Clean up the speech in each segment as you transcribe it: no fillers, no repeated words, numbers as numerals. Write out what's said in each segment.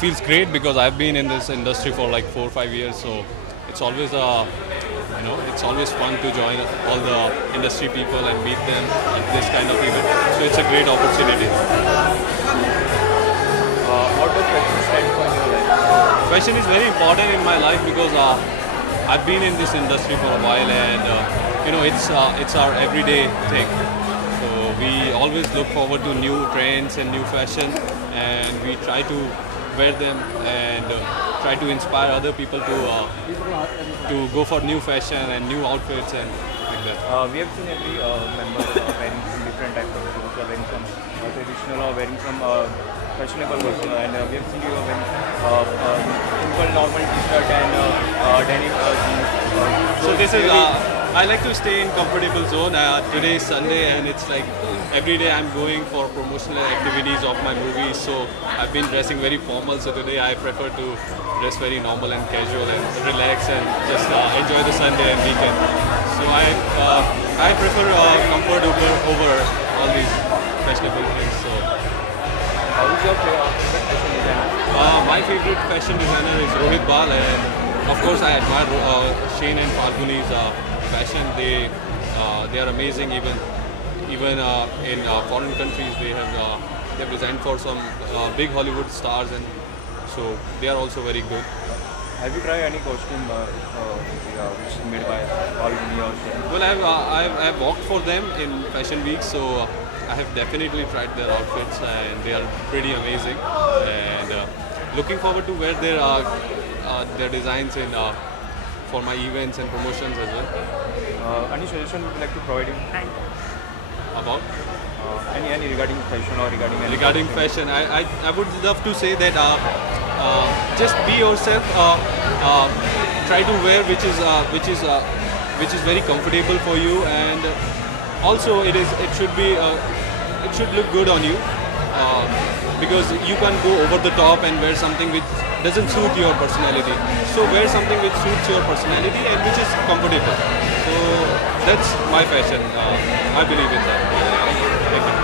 feels great because I've been in this industry for like 4 or 5 years, so it's always it's always fun to join all the industry people and meet them at this kind of event. So it's a great opportunity. What does fashion stand for in your life? Fashion is very important in my life because I've been in this industry for a while, and it's our everyday thing. So we always look forward to new trends and new fashion, and we try to wear them and try to inspire other people to go for new fashion and new outfits and like that. We have seen every member wearing some different types of clothes, wearing some traditional or wearing some fashionable clothes, and we have seen you wearing simple normal t-shirt and denim jeans. So this is I like to stay in comfortable zone. Today is Sunday, and it's like every day I'm going for promotional activities of my movies. So I've been dressing very formal. So today I prefer to dress very normal and casual and relax and just enjoy the Sunday and weekend. So I prefer comfort over all these fashionable things. So Who is your favorite fashion designer? my favorite fashion designer is Rohit Bal, and of course I admire Shein and Falguni's fashion. They are amazing. Even in foreign countries, they have designed for some big Hollywood stars, and so they are also very good. Have you tried any costume which is made by Falguni or Shein? Well, I've walked for them in Fashion Week, so I have definitely tried their outfits, and they are pretty amazing. And looking forward to wear their designs for my events and promotions as well. Any suggestion would you like to provide him? About Any regarding fashion or regarding fashion, I would love to say that just be yourself. Try to wear which is very comfortable for you, and also it should look good on you, because you can't go over the top and wear something which doesn't suit your personality. So wear something which suits your personality and which is comfortable. So that's my fashion. I believe in that. Thank you.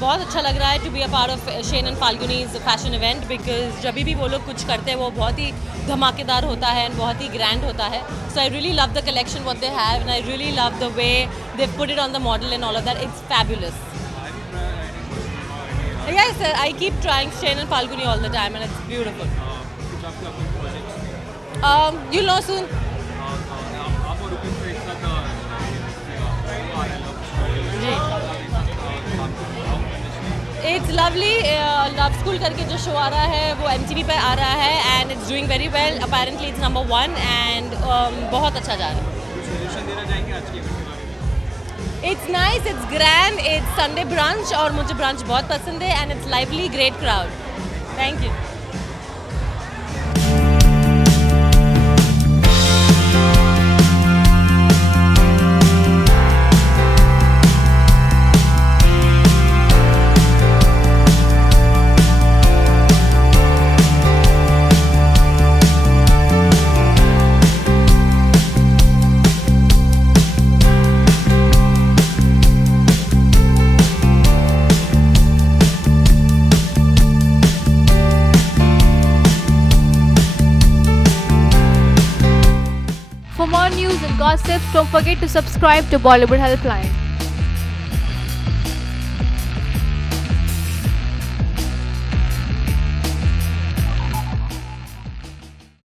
बहुत अच्छा लग रहा है to be a part of Shane and Falguni's fashion event, because जब भी वो लोग कुछ करते हैं वो बहुत ही धमाकेदार होता है एंड बहुत ही ग्रैंड होता है. So I really love the collection what they have, and I really love the way they put it on the model and all of that. It's fabulous. Yes, I keep trying Shein and Falguni all the time, and it's beautiful. You'll know soon. It's lovely. Love School करके जो show आ रहा है वो MTV पे आ रहा है, and it's doing very well. Apparently it's number 1, and बहुत अच्छा जा रहा है. It's nice, it's grand, it's Sunday brunch, और मुझे brunch बहुत पसंद है, and it's lively, great crowd. Thank you. For more news and gossips, don't forget to subscribe to Bollywood Helpline.